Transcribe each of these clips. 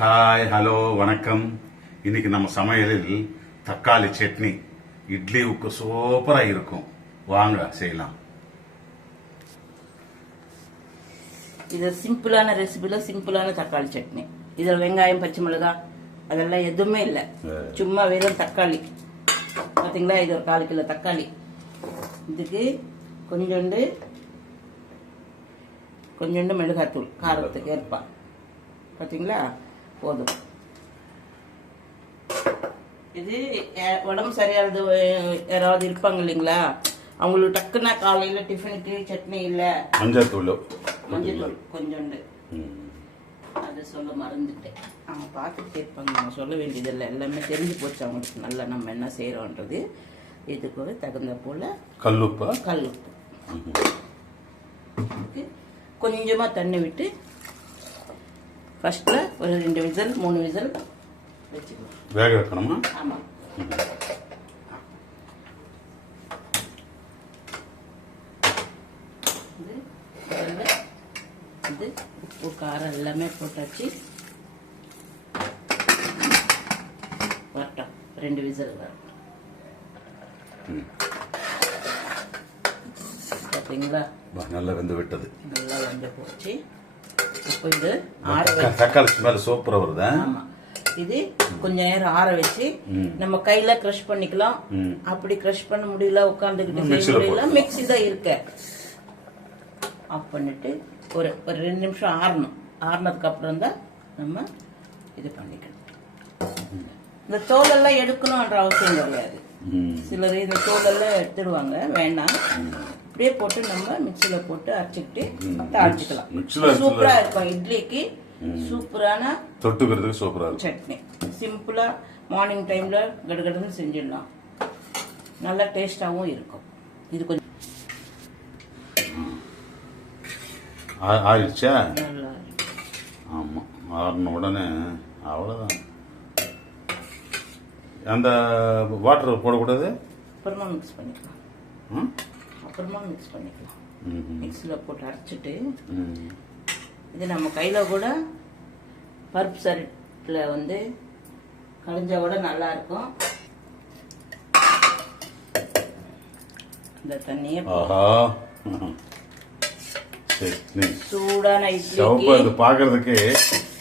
Hi hello வணக்கம். இன்னைக்கு நம்ம சமையலில் தக்காளி சட்னி இட்லிவுக்கு சூப்பரா இருக்கும். வாங்க செய்யலாம். இது சிம்பிளான ரெசிபில சிம்பிளான தக்காளி சட்னி. இதுல வெங்காயம் பச்சை மிளகாய் அதெல்லாம் எதுவுமே இல்லை, சும்மா வெறும் தக்காளி. பாத்தீங்களா, இது ஒரு 4 கிலோ தக்காளி. இதுக்கு கொஞ்சோண்டு மிளகாத்தூள் காரத்துக்கு ஏற்பா. பாத்தீங்களா, போதும். இது உடம்பு சரியானது யாராவது இருப்பாங்க இல்லைங்களா, அவங்களுக்கு டக்குன்னா காலையில டிஃபனுக்கு சட்னி இல்ல, மஞ்சள் தூள் கொஞ்சோண்டு, அது சொல்ல மறந்துட்டேன். அவங்க பார்த்துட்டு இருப்பாங்க, நம்ம சொல்ல வேண்டியதில்லை, எல்லாமே தெரிஞ்சு போச்சு அவங்களுக்கு நல்லா நம்ம என்ன செய்யறோன்றது. இதுக்கு ஒரு தகுந்த போல கல்லுப்பு கொஞ்சமா தண்ணி விட்டு ஃபர்ஸ்ட்ல ஒரு 2 விசில் 3 விசில் வச்சுக்கலாம். வேக வைக்கணுமா? ஆமா. இது உப்பு காரம் எல்லாமே போட்டாச்சு. வரட்டும், 2 விசில் வரட்டும். பார்த்தீங்களா, நல்லா வெந்து விட்டது. நல்லா வெந்து போச்சு. இப்போ இது தக்காளி ஸ்மெல் சூப்பரா வருது. ஆமா, இது கொஞ்ச நேரம் ஆற வச்சு நம்ம கையில கிரஷ் பண்ணிக்கலாம். அப்படி கிரஷ் பண்ண முடியல, உட்காந்துக்கிட்டு முடியல, மிக்ஸி தான் இருக்க. ஆஃப் பண்ணிட்டு ஒரு 2 நிமிஷம் ஆறணும். ஆறினதுக்கு அப்புறம் தான் நம்ம இது பண்ணிக்கணும். இந்த தோலெல்லாம் எடுக்கணும்ன்ற அவசியம் கிடையாது. சிலர் இந்த தோலெல்லாம் எடுத்துடுவாங்க, வேண்டாம். அப்படியே போட்டு நம்ம மிக்சியில போட்டு அரைச்சிக்கிட்டு தாளிச்சுக்கலாம். சூப்பரா இருக்கும் இட்லிக்கு. சூப்பரான தொட்டுக்கிறதுக்கு சூப்பரா சட்னி. சிம்பிளா மார்னிங் டைம்ல கடகடன்னு செஞ்சிடலாம். நல்லா டேஸ்டாவும் இருக்கும். இது கொஞ்சம் ஆயிடுச்சா? நல்லா. ஆமா, ஆறின உடனே அவ்வளவுதான். அந்த வாட்டர் போடக்கூடாது, அப்புறமா மிக்ஸ் பண்ணிக்கலாம். மிக்ஸில் போட்டு அரைச்சிட்டு இது நம்ம கையில கூட பருப்பு சரட்டில் வந்து களைஞ்சா கூட நல்லா இருக்கும். இந்த தண்ணியை சூடான இட்லி பாக்குறதுக்கு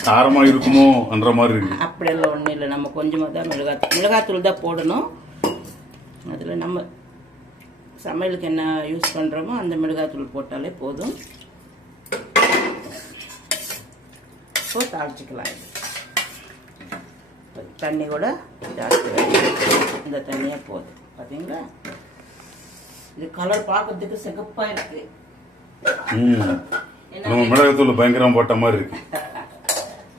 காரமா இருக்குமோ என்ற மாதிரி இருக்கு. அப்படியெல்லாம் ஒண்ணும் இல்லை. நம்ம கொஞ்சமா தான் மிளகாத்தூள் தான் போடணும். அதுல நம்ம சமையலுக்கு என்ன யூஸ் பண்றோமோ அந்த மிளகாத்தூள் போட்டாலே போதும். இப்போ தாளிச்சுக்கலாம். தண்ணி கூட ஜாஸ்தி, இந்த தண்ணியே போதும். பாத்தீங்களா, இது கலர் பார்க்கறதுக்கு சிகப்பா இருக்கு. மிளகாத்தூள் பயங்கரம் போட்ட மாதிரி இருக்கு.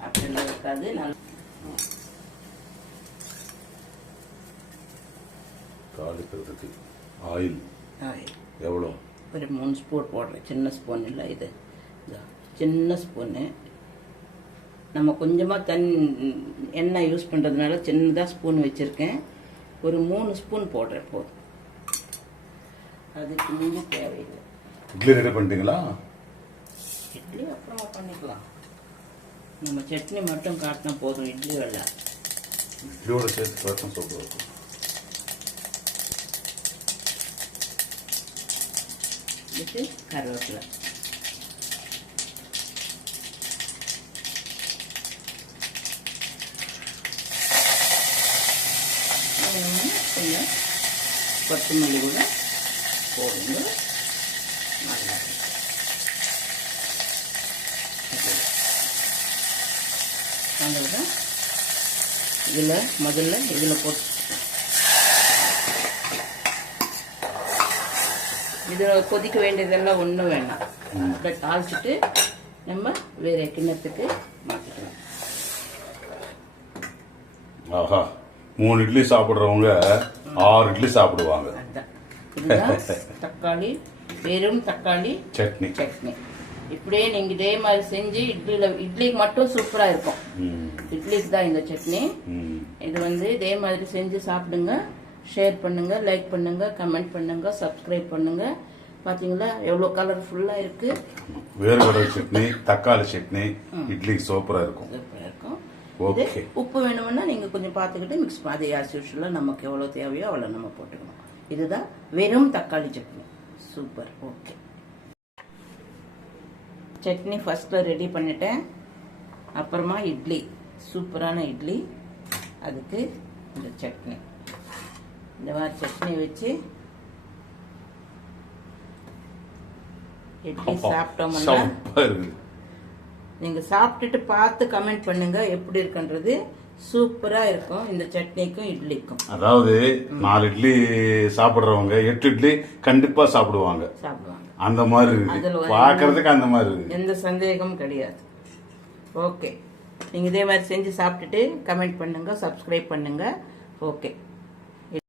அப்படிலாம் இருக்காது. நல்லா தாளிக்கிறதுக்கு ஆயில் எவ்வளோ? ஒரு 3 ஸ்பூன் போடுறேன். சின்ன ஸ்பூன் இல்லை, இது சின்ன ஸ்பூனு. நம்ம கொஞ்சமாக எண்ணெய் யூஸ் பண்ணுறதுனால சின்னதாக ஸ்பூன் வச்சுருக்கேன். ஒரு 3 ஸ்பூன் போடுறேன், போதும். அதுக்கு முன்னே தேவையில்லை. இட்லி ரெடி பண்ணிட்டீங்களா? இட்லி அப்புறமா பண்ணிக்கலாம். நம்ம சட்னி மட்டும் காட்டினா போதும். இட்லி வெள்ளை இட்லியோட சேர்த்து காட்டினா சூப்பராக இருக்கும். இது கருவேப்பிலை, கொஞ்சம் கொத்தமல்லி கூட போடுங்க. நல்லா அவ்வளோதான். இதில் முதல்ல இதில் போட்டு இதில் கொதிக்க வேண்டியதெல்லாம் ஒன்றும் வேண்டாம். அதை தாளிச்சுட்டு நம்ம வேற கிண்ணத்துக்கு மாற்றிக்கலாம். ஆஹா, 3 இட்லி சாப்பிட்றவங்க 6 இட்லி சாப்பிடுவாங்க. தக்காளி, வெறும் தக்காளி சட்னி. இப்படியே நீங்க இதே மாதிரி செஞ்சு இட்லிக்கு மட்டும் சூப்பரா இருக்கும். இட்லிக்கு தான் இந்த சட்னி. இது வந்து இதே மாதிரி செஞ்சு சாப்பிடுங்க. ஷேர் பண்ணுங்க, லைக் பண்ணுங்க, கமெண்ட் பண்ணுங்க, சப்ஸ்கிரைப் பண்ணுங்க. பாத்தீங்களா எவ்வளவு கலர்ஃபுல்லா இருக்கு. வேர்க்கடலை சட்னி, தக்காளி சட்னி இட்லிக்கு சூப்பரா இருக்கும். இது ஓகே. உப்பு வேணும்னா நீங்க கொஞ்சம் பார்த்துக்கிட்டு மிக்ஸ் பண்ணி அதே ஆஸ் யூஷுவலாக நமக்கு எவ்வளவு தேவையோ அவ்வளவு நம்ம போட்டுக்கணும். இதுதான் வெறும் தக்காளி சட்னி. சூப்பர். ஓகே, சட்னி ஃபர்ஸ்ட்ல ரெடி பண்ணிட்டேன். அப்புறமா இட்லி, சூப்பரான இட்லி. அதுக்கு இந்த சட்னி, இந்த மாதிரி சட்னி வச்சு இட்லி சாப்பிட்டோம்னா சூப்பர். நீங்க சாப்பிட்டுட்டு பார்த்து கமெண்ட் பண்ணுங்க எப்படி இருக்குன்றது. சூப்பரா இருக்கும் இந்த சட்னிக்கும் இட்லிக்கும். அதாவது 4 இட்லி சாப்பிடுறவங்க 8 இட்லி கண்டிப்பா சாப்பிடுவாங்க. அந்த மாதிரி இருக்கு, பாக்குறதுக்கு அந்த மாதிரி இருக்கு, எந்த சந்தேகமும் கிடையாது. ஓகே, நீங்க இதே மாதிரி செஞ்சு சாப்பிட்டுட்டு கமெண்ட் பண்ணுங்க, சப்ஸ்கிரைப் பண்ணுங்க. ஓகே.